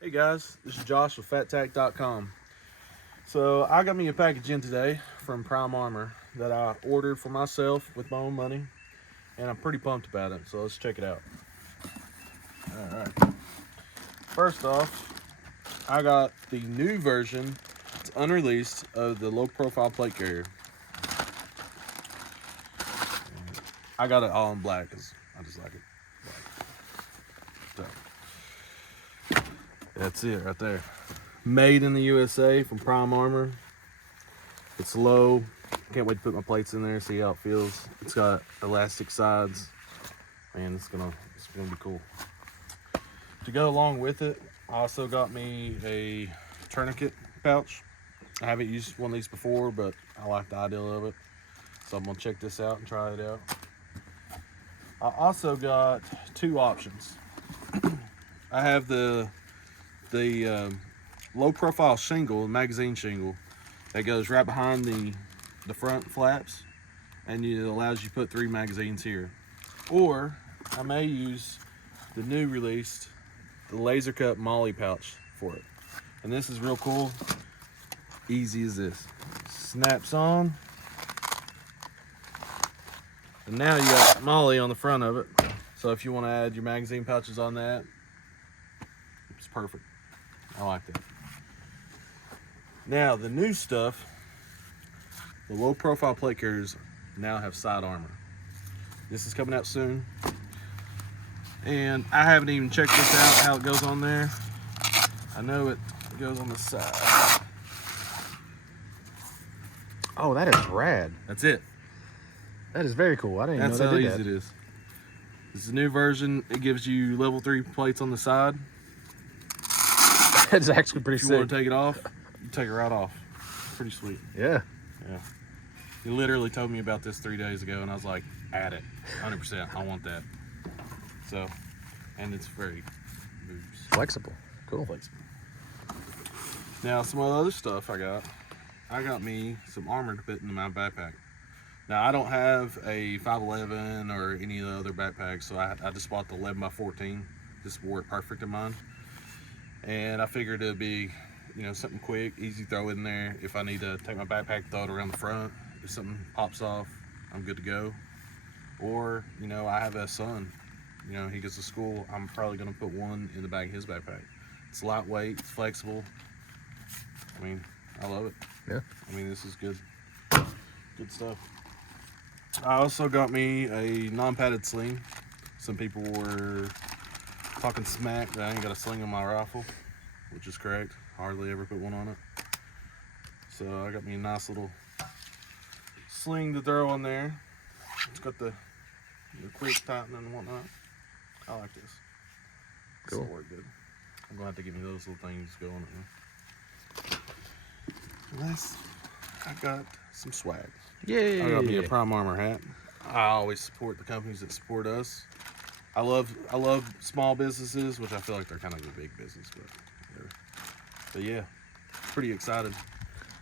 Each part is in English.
Hey guys, this is Josh with FATTAC.com. So I got me a package in today from Prime Armor that I ordered for myself with my own money, and I'm pretty pumped about it. So let's check it out. All right. First off, I got the new version. It's unreleased of the low profile plate carrier. I got it all in black because I just like it black. So that's it right there. Made in the USA from Prime Armor. It's low. Can't wait to put my plates in there, see how it feels. It's got elastic sides. Man, it's gonna be cool. To go along with it, I also got me a tourniquet pouch. I haven't used one of these before, but I like the idea of it. So I'm gonna check this out and try it out. I also got two options. I have the low profile shingle, magazine shingle, that goes right behind the front flaps, and it allows you to put 3 magazines here. Or I may use the new released, the laser cut molly pouch for it. And this is real cool. Easy as this. Snaps on. And now you got molly on the front of it. So if you want to add your magazine pouches on that, it's perfect. I like that. Now the new stuff, the low profile plate carriers now have side armor. This is coming out soon. And I haven't even checked this out, how it goes on there. I know it goes on the side. Oh, that is rad. That's it. That is very cool. I didn't That's know how they did easy that. it is. This is a new version. It gives you level 3 plates on the side. That's actually pretty If you sick. want to take it off, you take it right off. Pretty sweet. Yeah. Yeah. He literally told me about this 3 days ago, and I was like, add it. 100%. I want that. So, and it's very moves. Flexible. Cool. Flexible. Now, some other stuff I got me some armor to put into my backpack. Now, I don't have a 511 or any of the other backpacks, so I just bought the 11x14. This will work perfect in mine. And I figured it'd be, something quick, easy to throw in there. If I need to take my backpack, throw it around the front. If something pops off, I'm good to go. Or, I have a son. He goes to school. I'm probably going to put one in the back of his backpack. It's lightweight, it's flexible. I mean, I love it. Yeah. I mean, this is good stuff. I also got me a non-padded sling. Some people were talking smack that I ain't got a sling on my rifle, which is correct. Hardly ever put one on it. So I got me a nice little sling to throw on there. It's got the quick tightening and whatnot. I like this. Cool. This will work good. I'm gonna have to give me those little things to go on it now. Last, I got some swag. Yay. I got me a Prime Armor hat. I always support the companies that support us. I love small businesses, which I feel like they're kind of a big business, but whatever. But yeah, pretty excited.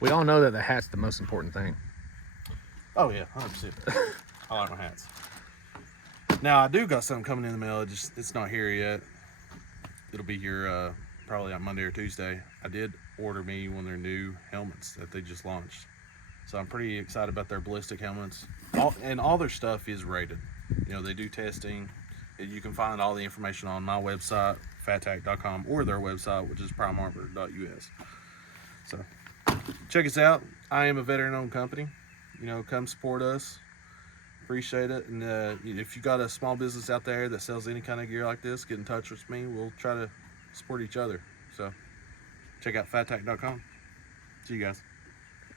We all know that the hat's the most important thing. Oh yeah, 100%. I like my hats. Now I do got something coming in the mail. It's not here yet. It'll be here probably on Monday or Tuesday. I did order me one of their new helmets that they just launched. So I'm pretty excited about their ballistic helmets. All their stuff is rated. They do testing. You can find all the information on my website, FATTAC.com, or their website, which is primearmor.us. So check us out. I am a veteran-owned company. Come support us. Appreciate it. And if you got a small business out there that sells any kind of gear like this, get in touch with me. We'll try to support each other. So check out FATTAC.com. See you guys.